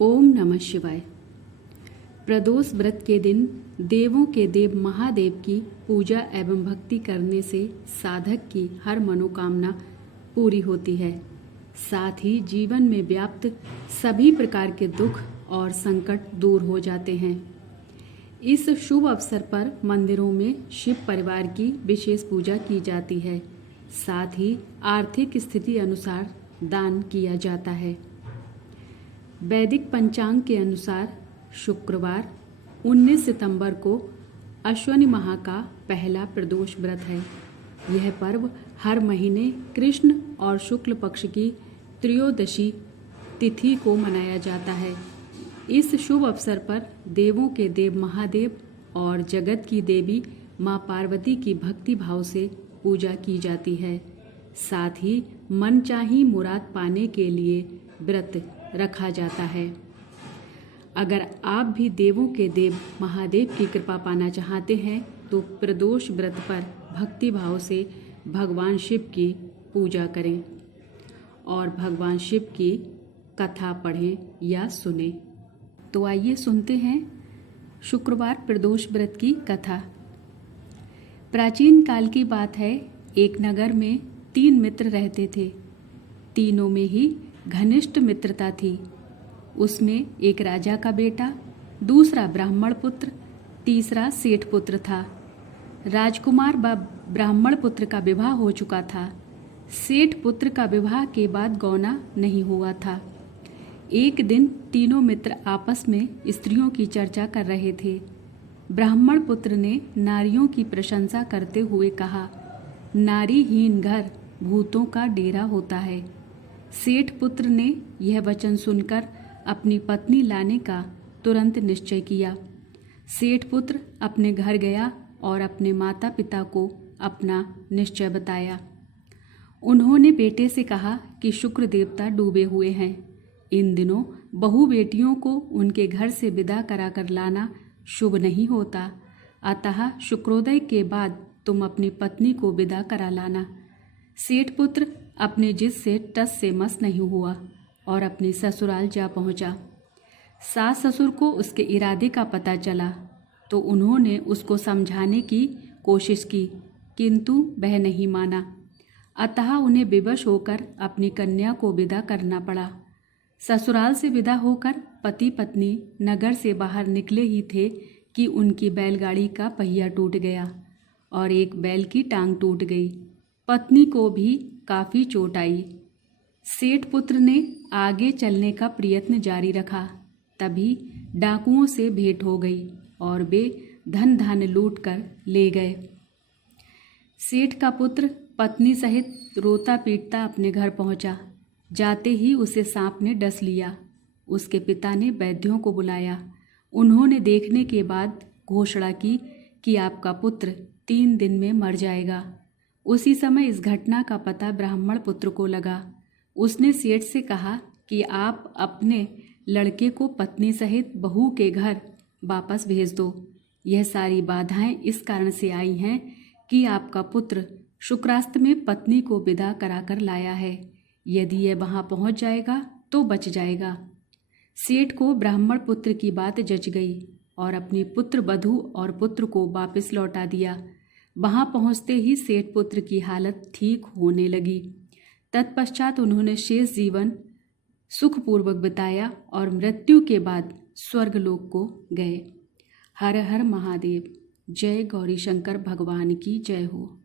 ओम नमः शिवाय। प्रदोष व्रत के दिन देवों के देव महादेव की पूजा एवं भक्ति करने से साधक की हर मनोकामना पूरी होती है। साथ ही जीवन में व्याप्त सभी प्रकार के दुख और संकट दूर हो जाते हैं। इस शुभ अवसर पर मंदिरों में शिव परिवार की विशेष पूजा की जाती है। साथ ही आर्थिक स्थिति अनुसार दान किया जाता है। वैदिक पंचांग के अनुसार शुक्रवार 19 सितंबर को अश्विनी माह का पहला प्रदोष व्रत है। यह पर्व हर महीने कृष्ण और शुक्ल पक्ष की त्रयोदशी तिथि को मनाया जाता है। इस शुभ अवसर पर देवों के देव महादेव और जगत की देवी मां पार्वती की भक्ति भाव से पूजा की जाती है। साथ ही मनचाही मुराद पाने के लिए व्रत रखा जाता है। अगर आप भी देवों के देव महादेव की कृपा पाना चाहते हैं तो प्रदोष व्रत पर भक्ति भाव से भगवान शिव की पूजा करें और भगवान शिव की कथा पढ़ें या सुने। तो आइए सुनते हैं शुक्रवार प्रदोष व्रत की कथा। प्राचीन काल की बात है। एक नगर में 3 मित्र रहते थे। तीनों में ही घनिष्ठ मित्रता थी। उसमें एक राजा का बेटा, दूसरा ब्राह्मण पुत्र, तीसरा सेठ पुत्र था। राजकुमार व ब्राह्मण पुत्र का विवाह हो चुका था। सेठ पुत्र का विवाह के बाद गौना नहीं हुआ था। एक दिन तीनों मित्र आपस में स्त्रियों की चर्चा कर रहे थे। ब्राह्मण पुत्र ने नारियों की प्रशंसा करते हुए कहा, नारीहीन घर भूतों का डेरा होता है। सेठ पुत्र ने यह वचन सुनकर अपनी पत्नी लाने का तुरंत निश्चय किया। सेठ पुत्र अपने घर गया और अपने माता पिता को अपना निश्चय बताया। उन्होंने बेटे से कहा कि शुक्र देवता डूबे हुए हैं। इन दिनों बहू बेटियों को उनके घर से विदा कराकर लाना शुभ नहीं होता, अतः शुक्रोदय के बाद तुम अपनी पत्नी को विदा करा लाना। सेठ पुत्र अपने जिद से टस से मस नहीं हुआ और अपने ससुराल जा पहुंचा। सास ससुर को उसके इरादे का पता चला तो उन्होंने उसको समझाने की कोशिश की, किंतु वह नहीं माना। अतः उन्हें विवश होकर अपनी कन्या को विदा करना पड़ा। ससुराल से विदा होकर पति पत्नी नगर से बाहर निकले ही थे कि उनकी बैलगाड़ी का पहिया टूट गया और एक बैल की टांग टूट गई। पत्नी को भी काफी चोट आई। सेठ पुत्र ने आगे चलने का प्रयत्न जारी रखा। तभी डाकुओं से भेंट हो गई और वे धन धान्य लूट कर ले गए। सेठ का पुत्र पत्नी सहित रोता पीटता अपने घर पहुंचा। जाते ही उसे सांप ने डस लिया। उसके पिता ने वैद्यों को बुलाया। उन्होंने देखने के बाद घोषणा की कि आपका पुत्र 3 दिन में मर जाएगा। उसी समय इस घटना का पता ब्राह्मण पुत्र को लगा। उसने सेठ से कहा कि आप अपने लड़के को पत्नी सहित बहू के घर वापस भेज दो। यह सारी बाधाएं इस कारण से आई हैं कि आपका पुत्र शुक्रास्त में पत्नी को विदा कराकर लाया है। यदि यह वहां पहुंच जाएगा तो बच जाएगा। सेठ को ब्राह्मण पुत्र की बात जच गई और अपनी पुत्र वधू और पुत्र को वापस लौटा दिया। वहां पहुंचते ही सेठ पुत्र की हालत ठीक होने लगी। तत्पश्चात उन्होंने शेष जीवन सुखपूर्वक बिताया और मृत्यु के बाद स्वर्गलोक को गए। हर हर महादेव। जय गौरी शंकर भगवान की जय हो।